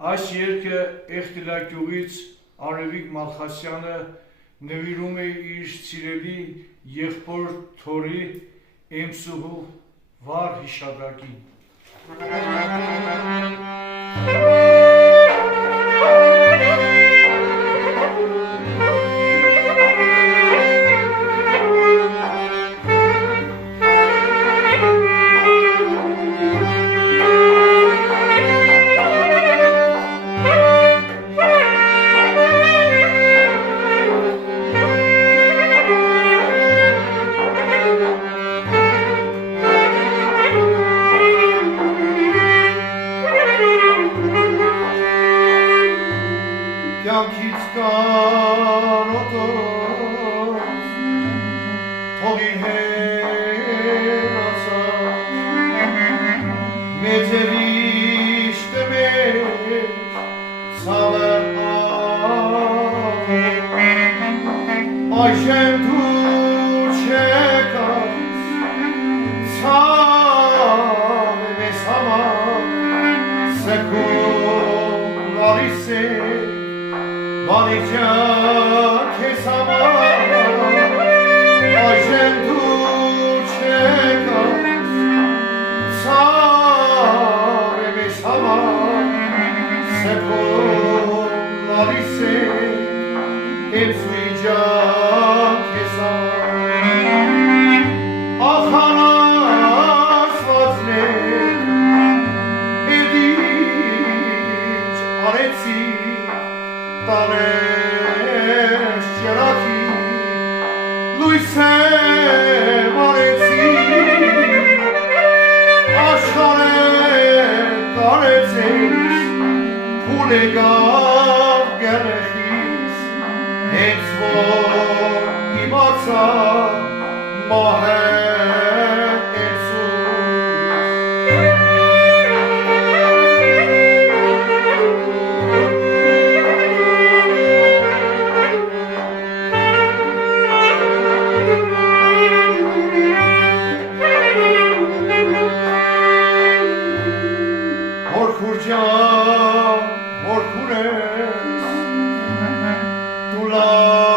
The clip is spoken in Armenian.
Այս երգը Էղտիլագյուղից Արևիկ Մալխասյանը նվիրում է իր սիրելի եղբոր Թորի Էմսուհու վառ հիշատակին։ Կյանքից կարոտով թողի հեռացած մեծ է վիշտը մեր ցավը այժմ դու չեկած ցավ է մեզ համար սեքում լարիս է Բարիջա քեզ համար այժմ դու չեկած ցավ է մեզ համար սեփոն լալիս է Էմսուիջա քեզ համար ախանասվածներ էդիչ արեցի Տարես ճրակի լույս է մարեցի աշխարհ կարեցես փուլ եկավ գերեխիս հենց որ իմացա մահ է Հորքուր ես, դու լավ